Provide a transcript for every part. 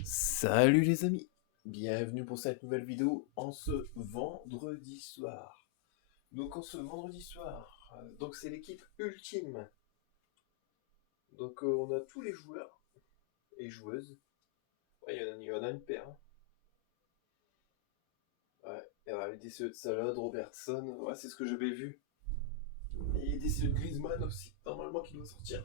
Salut les amis, bienvenue pour cette nouvelle vidéo en ce vendredi soir. Donc en ce vendredi soir, donc c'est l'équipe ultime. Donc on a tous les joueurs et joueuses. Ouais, il y en a une paire, hein. Ouais, les DCE de Salade, Robertson, ouais, c'est ce que j'avais vu. Et les DCE de Griezmann aussi, normalement qui doit sortir.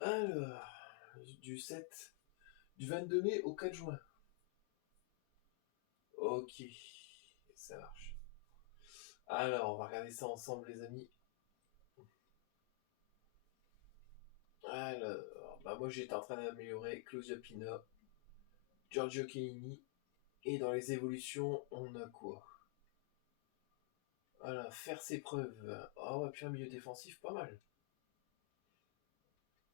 Alors, du 7, du 22 mai au 4 juin. Ok, ça marche. Alors, on va regarder ça ensemble les amis. Alors, moi j'étais en train d'améliorer Claudia Pina, Giorgio Chiellini, et dans les évolutions, on a quoi? Voilà, faire ses preuves. Ah ouais, puis un milieu défensif, pas mal.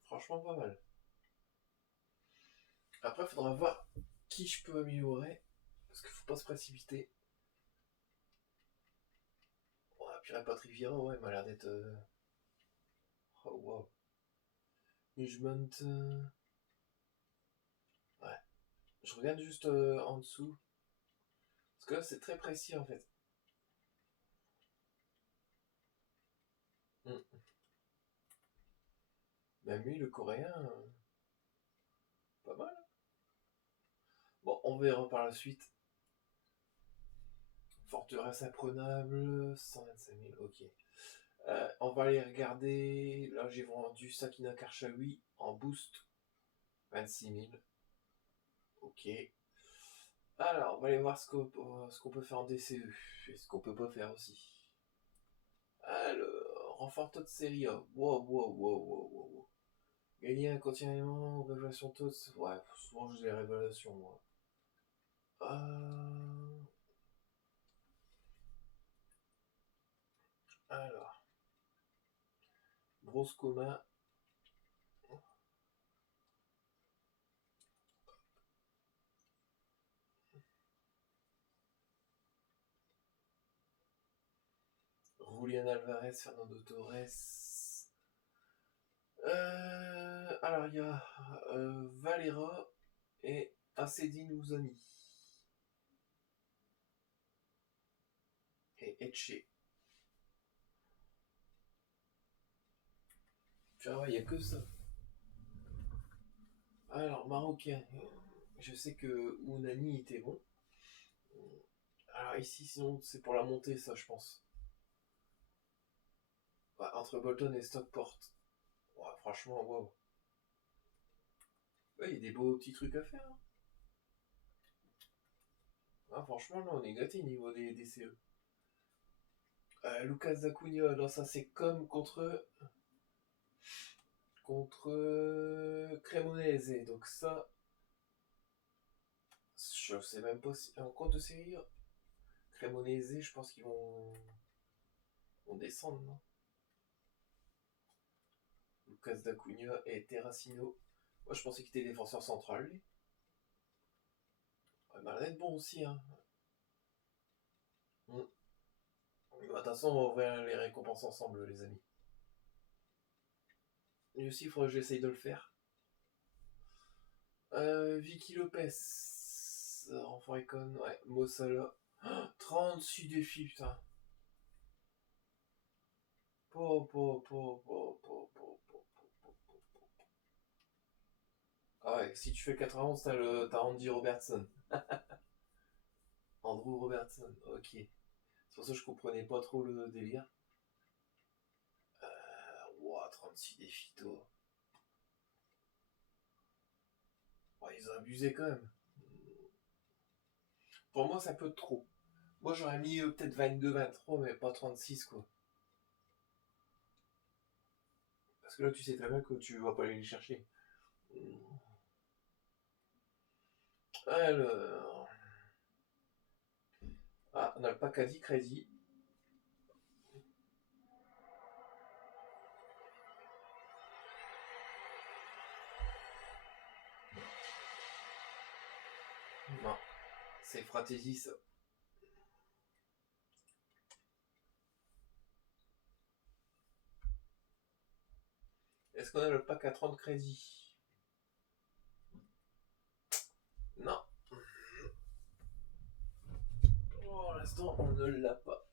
Franchement, pas mal. Après, il faudra voir qui je peux améliorer, parce qu'il faut pas se précipiter. Ouais, puis Patrick Vieira, ouais, il m'a l'air d'être. Oh wow. Management. Ouais. Je regarde juste en dessous, parce que là, c'est très précis en fait. Mm. Même lui, le coréen, pas mal. Bon, on verra par la suite. Forteresse imprenable, 125 000, ok. On va aller regarder. Là, j'ai vendu Sakina Karchaoui en boost, 26 000. Ok. Alors, on va aller voir ce qu'on peut faire en DCE et ce qu'on peut pas faire aussi. Alors, renfort de série A. Wow, wow, wow, wow, wow. Gagner continuellement, révélation TOTS. Ouais, souvent je dis les révélations, moi. Alors, grosse coma. Julian Alvarez, Fernando Torres. Alors, il y a Valera et Acedine Ouzani. Et Etche. Tu vois, il n'y a que ça. Alors, Marocain. Je sais que Ounani était bon. Alors, ici, sinon, c'est pour la montée, ça, je pense. Ouais, entre Bolton et Stockport. Ouais, franchement, waouh. Ouais, il y a des beaux petits trucs à faire, hein. Ah, franchement, là, on est gâté niveau des CE. Lucas Acuna, non, ça, c'est comme contre Cremonese. Donc, ça, je sais même pas si. En compte de série, Cremonese, je pense qu'ils vont descendre, non? Lucas D'Acunha et Terracino. Moi, je pensais qu'il était défenseur central, lui. Ouais, il m'a l'air d'être bon aussi, hein. Mm. De toute façon, on va ouvrir les récompenses ensemble, les amis. Lui aussi, il faudrait que j'essaye de le faire. Vicky Lopez. Renfort Icon, ouais. Mossala. 36 défis, putain. Po, po, po, po, po, po, po, po, po. Ah ouais, si tu fais 91, t'as Andy Robertson. Andrew Robertson, ok. C'est pour ça que je comprenais pas trop le délire. Ouah, 36 défis, toi. Oh, ils ont abusé quand même. Pour moi, ça peut être trop. Moi, j'aurais mis peut-être 22, 23, mais pas 36, quoi. Parce que là, tu sais très bien que tu vas pas aller les chercher. Alors. Ah, on a le Pacadi Crazy. Non, c'est Fratesi, ça. Est-ce qu'on a le pack à 30 crédits? Pour l'instant, on ne l'a pas.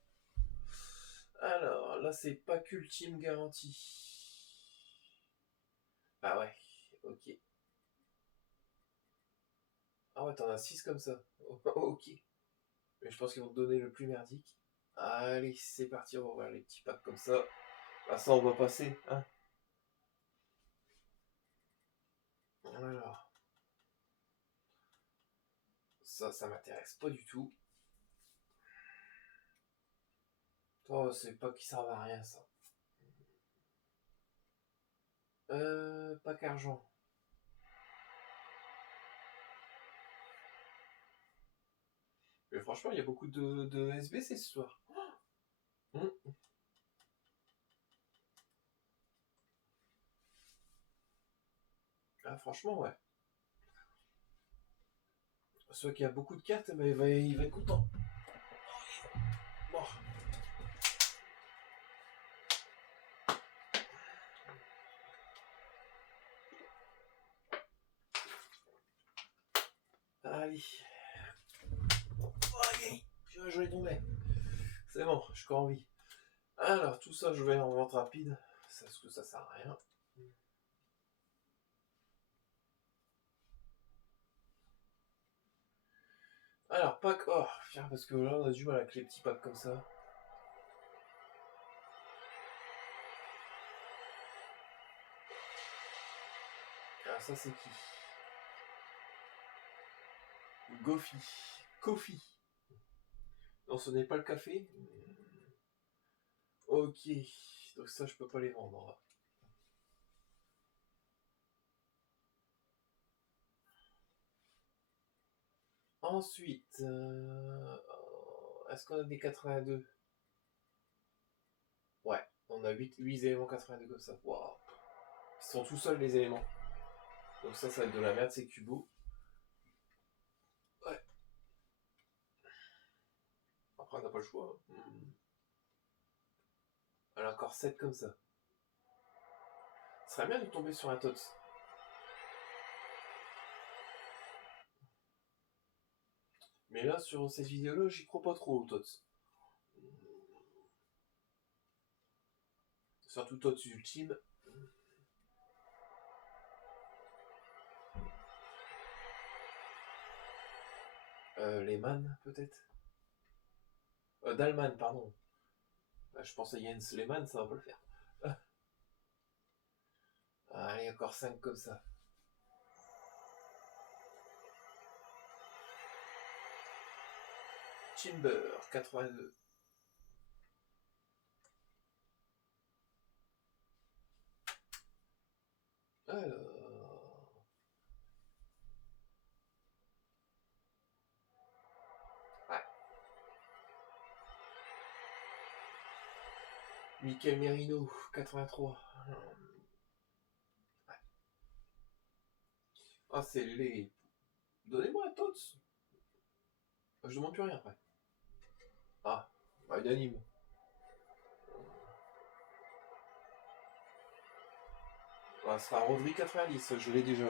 Alors, là, c'est pack ultime garantie. Ah ouais, ok. Ah ouais, t'en as 6 comme ça. Ok. Mais je pense qu'ils vont te donner le plus merdique. Allez, c'est parti, on va voir les petits packs comme ça. Ah, ça, on va passer, hein. Alors. Ça m'intéresse pas du tout. Oh, c'est pas qui servent à rien, ça. Pack argent. Mais franchement, il y a beaucoup de SBC ce soir. Mmh. Ah, franchement, ouais. Soit qu'il y a beaucoup de cartes, bah, il va être content. Bon. Allez. Aïe, j'en ai tombé. C'est bon, je suis encore en vie. Alors, tout ça, je vais en vente rapide. Parce que ça sert à rien. Alors, pack. Oh, tiens, parce que là, on a du mal avec les petits packs comme ça. Ah, ça, c'est qui? Goffy. Coffee. Non, ce n'est pas le café. Ok. Donc ça, je peux pas les vendre. Ensuite, est-ce qu'on a des 82? Ouais, on a 8 éléments 82 comme ça. Waouh. Ils sont tout seuls les éléments. Donc ça va être de la merde, c'est Kubo. Ouais. Après, on n'a pas le choix. Elle a encore 7 comme ça. Ce serait bien de tomber sur un TOTS. Mais là, sur cette vidéo-là, j'y crois pas trop au TOTS. Surtout TOTS Ultime. Lehman, peut-être. Dalman, pardon. Je pense à Jens Lehman, ça va pas le faire. Allez, encore 5 comme ça. Timber, 82. Alors... Ouais. Michael Merino, 83. Ouais. Ah, c'est les... Donnez-moi un TOTS. Je demande plus rien après. Ah, bah, unanime. Ah, ce sera Rodri 90, je l'ai déjà.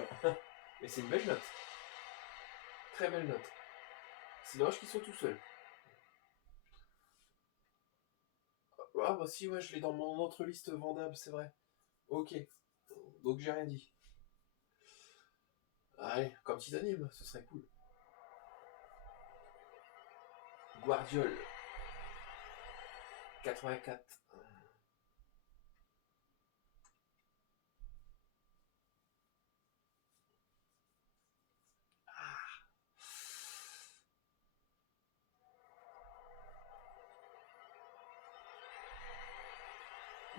Mais c'est une belle note. Très belle note. C'est dommage qu'ils soient tout seuls. Ah bah si, ouais, je l'ai dans mon autre liste vendable, c'est vrai. Ok. Donc j'ai rien dit. Allez, comme petit anime, ce serait cool. Guardiol. 84.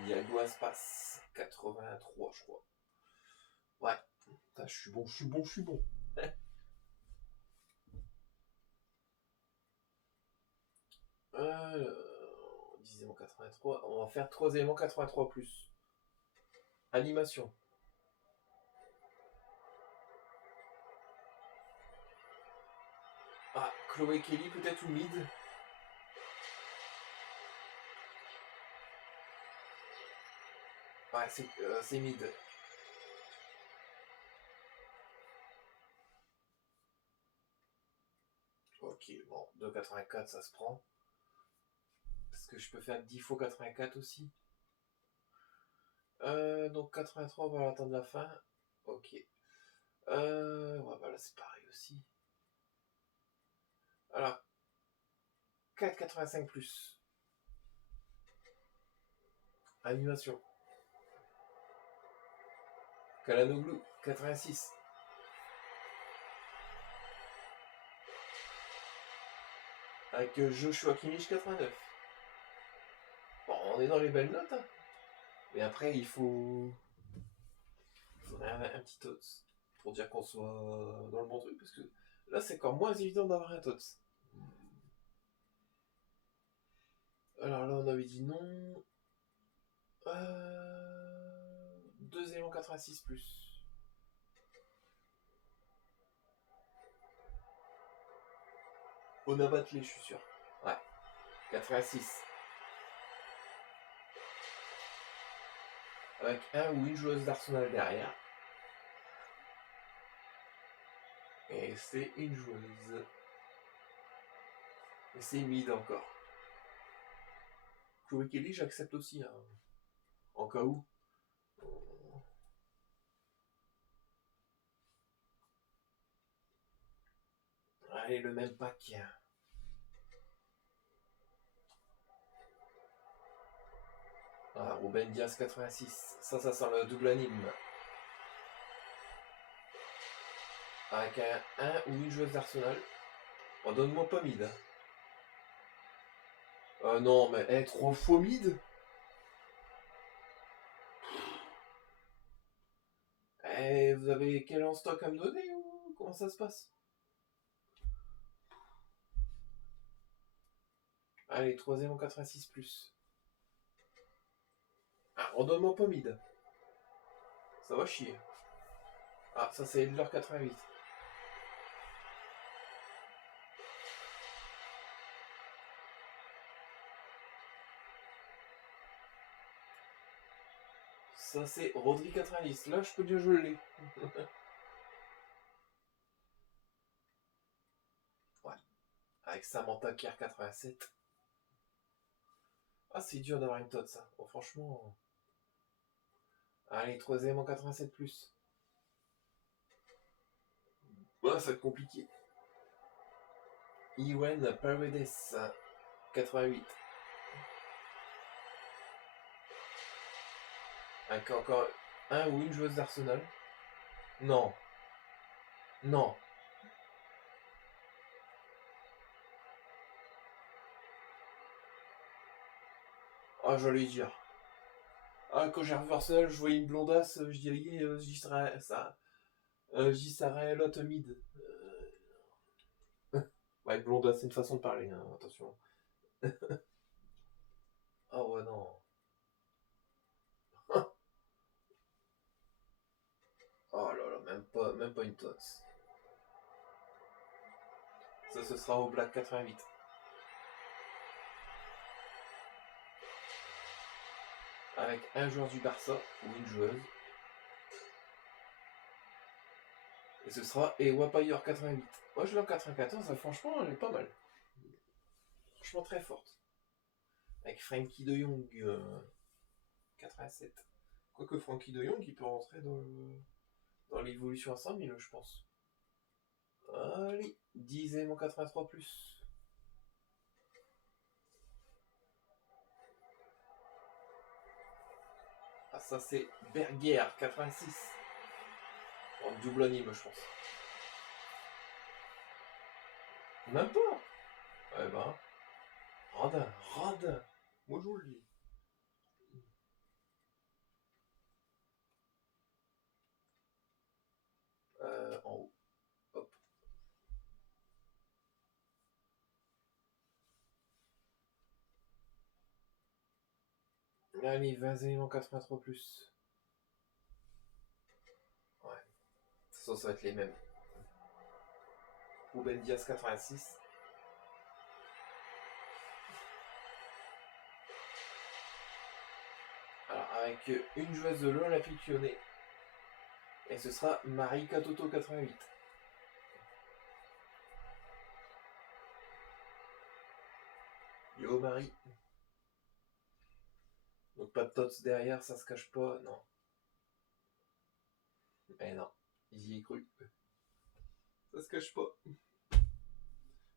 Iago Aspas. 83, je crois. Ouais. Putain, je suis bon, je suis bon, je suis bon. 10 éléments 83. On va faire 3 éléments 83 plus. Animation. Ah, Chloé Kelly peut-être ou Mid. Ouais, c'est Mid. Ok. Ok, bon, 2,84 ça se prend. Parce que je peux faire 10 fois 84 aussi. Donc 83, on va attendre la fin. Ok. Ouais, voilà, c'est pareil aussi. Alors, 4,85 plus. Animation. Kalanoglu, 86. Avec Joshua Kimmich, 89. Bon, on est dans les belles notes, hein. Mais après, il faudrait un petit tots pour dire qu'on soit dans le bon truc. Parce que là, c'est encore moins évident d'avoir un tots. Alors là, on avait dit non. 2 éléments 86 plus. On a battu, je suis sûr. Ouais. 86. Avec un ou une joueuse d'Arsenal derrière. Et c'est une joueuse. Et c'est mid encore. Chloé Kelly, j'accepte aussi. Hein. En cas où. Allez, le même pack. Ah, Ruben Diaz 86. Ça sent le double anime. Avec un ou une joueuse d'Arsenal. Oh, donne-moi pas mid. Non, mais 3 fois mid. Vous avez quel en stock à me donner ou comment ça se passe? Allez, 3ème en 86 plus. Ah, redonne-moi pas mid. Ça va chier. Ah, ça c'est Edler 88. Ça c'est Rodri 90. Là, je peux dire je l'ai. Ouais. Avec Samantha Kier 87. Ah, c'est dur d'avoir une tot ça. Bon, franchement. Allez, 3ème en 87 plus. Ouais, ça va être compliqué. Ewen Paredes 88. Avec encore un ou une joueuse d'Arsenal. Non. Non. Ah, j'allais dire. Ah, quand j'ai revu Arsenal, je voyais une blondasse, je dirais, je dis ça. Je dis Sarah Lot mid. Ouais, blondasse, c'est une façon de parler, hein, attention. Ah ouais, non. Oh là là, même pas une tots. Ça, ce sera au Black 88. Avec un joueur du Barça ou une joueuse. Et ce sera Ewa Payer 88. Moi, je l'ai en 94, franchement, elle est pas mal. Franchement, très forte. Avec Frankie de Jong 87. Quoique Frankie de Jong, il peut rentrer dans l'évolution à 100 000, je pense. Allez, 10 éléments 83 plus. Ah, ça c'est Berger 86. En double anime, je pense. Même pas. Eh ben, radin. Moi, je vous le dis. En haut. Hop. Allez, 20 éléments 83 plus. Ouais. Ça va être les mêmes. Ruben Diaz 86. Alors, avec une joueuse de l'Olympique Lyonnais. Et ce sera Marie Katoto 88. Yo Marie. Donc pas de tots derrière, ça se cache pas, non. Eh non, j'y ai cru. Ça se cache pas.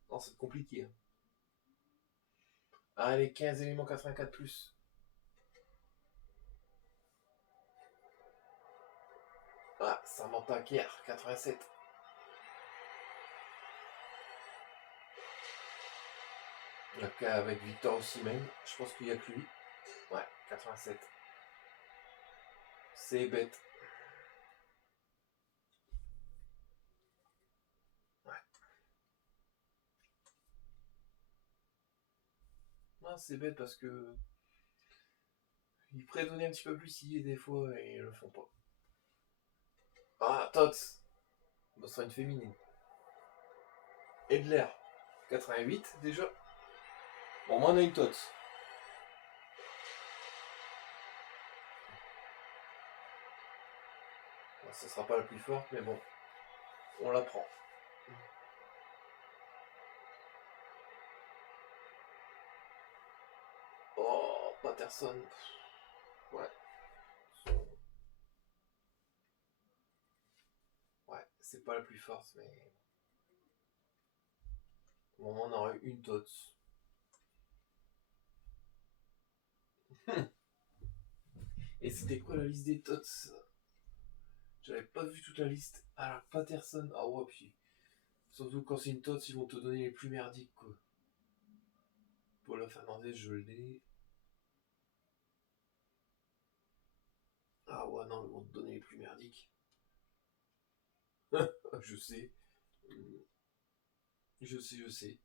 Non, c'est compliqué. Hein. Allez, 15 éléments 84 plus. Ah, Samantha Kier, 87. Donc avec Victor Osimhen, je pense qu'il n'y a que lui. Ouais, 87. C'est bête. Ouais. Non, c'est bête parce que ils prédonnaient un petit peu plus si des fois et ils le font pas. Ah, Tots. Ce sera une féminine. Edler, 88 déjà. Bon, moi on a une Tots. Bon, ça sera pas la plus forte, mais bon, on la prend. Oh, Patterson. Ouais. Ouais, c'est pas la plus forte, mais. Bon, on aurait eu une Tots. Et c'était quoi la liste des Tots? J'avais pas vu toute la liste. Alors, Patterson. Ah ouais, puis. Surtout quand c'est une Tots, ils vont te donner les plus merdiques, quoi. Paula Fernandez, je l'ai. Ah ouais, non, ils vont te donner les plus merdiques. Je sais. Je sais, je sais.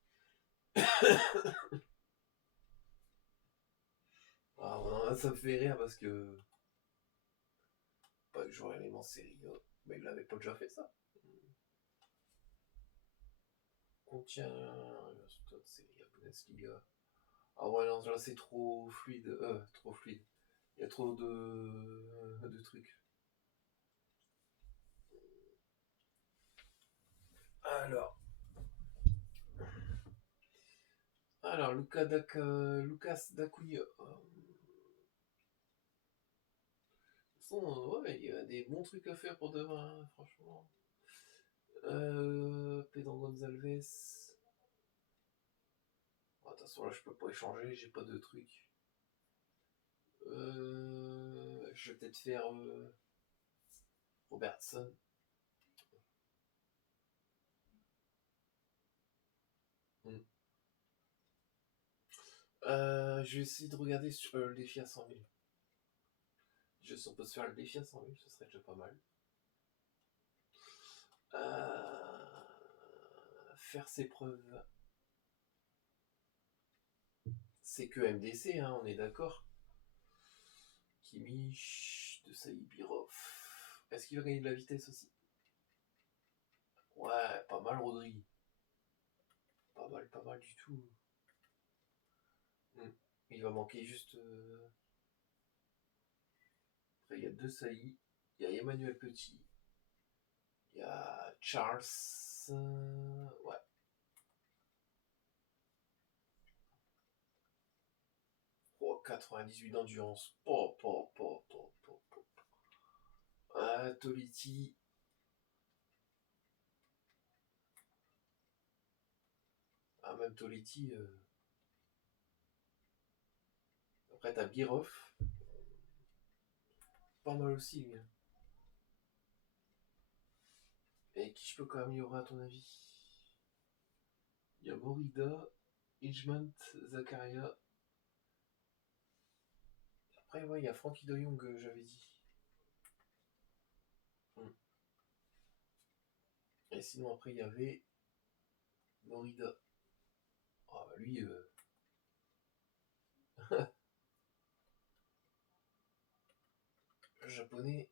Ah ouais, ça me fait rire parce que. Pas que j'aurais les série. Mais il l'avait pas déjà fait ça. Contient. Série Bundesliga. Ah ouais, non, là c'est trop fluide. Trop fluide. Il y a trop de trucs. Alors. Alors, Lucas Dacunia. Ouais, il y a des bons trucs à faire pour demain, hein, franchement. Pedro Gonzalez. Oh, attention, là, je peux pas échanger, j'ai pas de truc. Je vais peut-être faire Robertson. Mm. Je vais essayer de regarder sur le défi à 100 000. Si on peut se faire le défi à 100 000, ce serait déjà pas mal. Faire ses preuves. C'est que MDC, hein, on est d'accord. Kimmich, de Saïbirov. Est-ce qu'il va gagner de la vitesse aussi? Ouais, pas mal Rodri. Pas mal du tout. Il va manquer juste. Après, il y a deux Saï. Il y a Emmanuel Petit. Il y a Charles. Ouais. Oh, 98 d'endurance. Toliti. Ah, même Toliti. Après, t'as Birov. Pas mal aussi, lui. Et qui je peux quand même améliorer à ton avis? Il y a Morida, Hijmant, Zakaria. Après, ouais, il y a Frankie de Jong, j'avais dit. Et sinon, après, il y avait Morida. Ah, bah lui, japonais.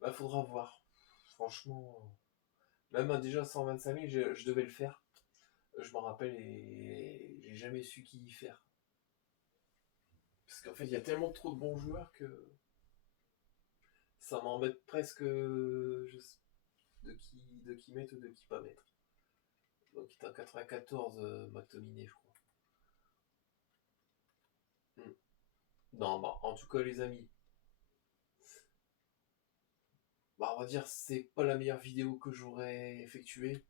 Bah, faudra voir. Franchement, même déjà 125 000, je devais le faire. Je m'en rappelle et j'ai jamais su qui y faire. Parce qu'en fait, il y a tellement trop de bons joueurs que ça m'embête presque de qui mettre ou de qui pas mettre. Donc il était en 94, McTominay, je crois. Non, bah, en tout cas, les amis, bah, on va dire c'est pas la meilleure vidéo que j'aurais effectuée.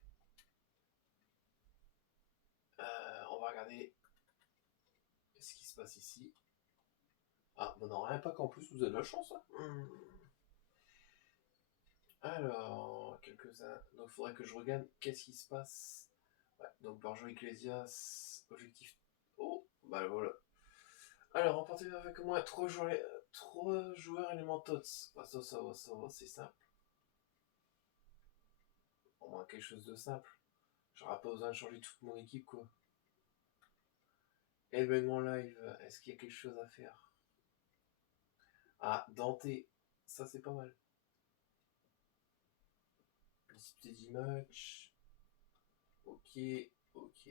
On va regarder ce qui se passe ici. Ah, bon, non, rien pas qu'en plus, vous avez de la chance, hein. Alors, quelques-uns. Donc, il faudrait que je regarde qu'est-ce qui se passe. Ouais, donc, Borjo Ecclesias, objectif. Oh, bah voilà. Alors, remporté avec au moins 3 joueurs éléments TOTS. Bah, ça va, c'est simple. Au moins quelque chose de simple. J'aurai pas besoin de changer toute mon équipe, quoi. Événement live, est-ce qu'il y a quelque chose à faire? Ah, Dante, ça c'est pas mal. Liste des matchs. Ok, ok.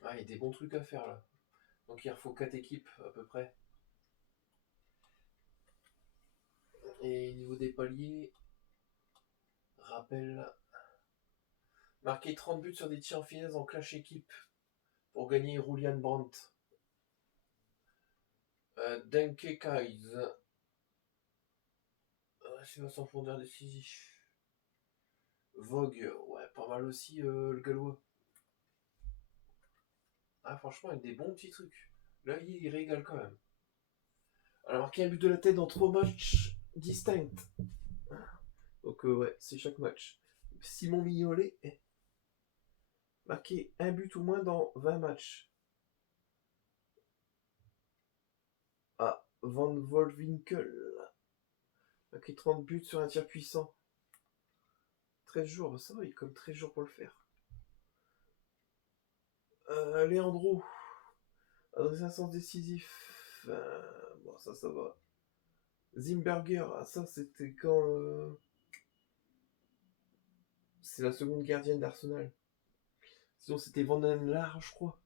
Ah, il y a des bons trucs à faire là. Donc il faut 4 équipes à peu près. Et niveau des paliers, rappel, marquer 30 buts sur des tirs en finesse en clash équipe pour gagner Julian Brandt. Denke Kaiz. C'est Vincent Fondeur décisif. Vogue, ouais, pas mal aussi le gallois. Ah, franchement, il y a des bons petits trucs. Là, il régale quand même. Alors, marquer un but de la tête dans 3 matchs distincts. Donc, ouais, c'est chaque match. Simon Mignolet, marquer un but ou moins dans 20 matchs. Ah, Van Wolfwinkel, marquer 30 buts sur un tir puissant. 13 jours, ça va, il a comme 13 jours pour le faire. Leandro, adresse un sens décisif. Bon, ça va. Zimberger, ah, ça c'était quand. C'est la seconde gardienne d'Arsenal. Sinon c'était Van den Laar, je crois.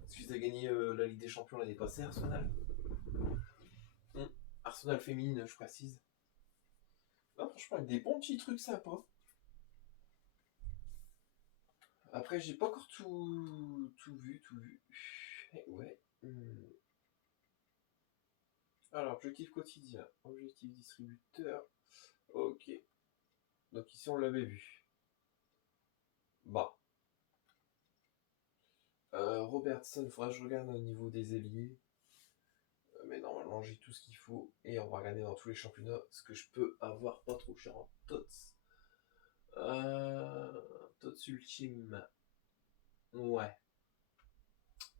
Parce qu'ils ont gagné la Ligue des Champions l'année passée, Arsenal. Arsenal féminine, je précise. Non, franchement, avec des bons petits trucs sympas. Après, j'ai pas encore tout vu. Ouais. Alors, objectif quotidien, objectif distributeur. Ok. Donc ici, on l'avait vu. Bah. Robertson, il faudra que je regarde au niveau des ailiers. Mais normalement, j'ai tout ce qu'il faut. Et on va regarder dans tous les championnats ce que je peux avoir pas trop cher en TOTS. TOTS Ultime. Ouais.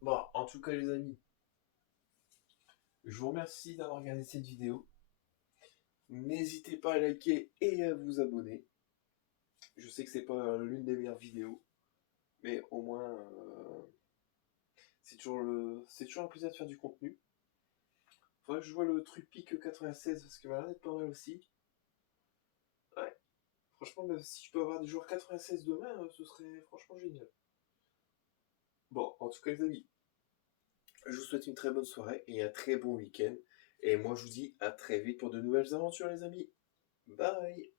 Bon, en tout cas, les amis, je vous remercie d'avoir regardé cette vidéo. N'hésitez pas à liker et à vous abonner. Je sais que c'est pas l'une des meilleures vidéos, mais au moins c'est toujours un plaisir de faire du contenu. Faudrait que je vois le Trupic 96 parce qu'il m'a l'air d'être pas mal aussi. Ouais. Franchement, même si je peux avoir des joueurs 96 demain, ce serait franchement génial. Bon, en tout cas les amis, je vous souhaite une très bonne soirée et un très bon week-end. Et moi je vous dis à très vite pour de nouvelles aventures les amis. Bye.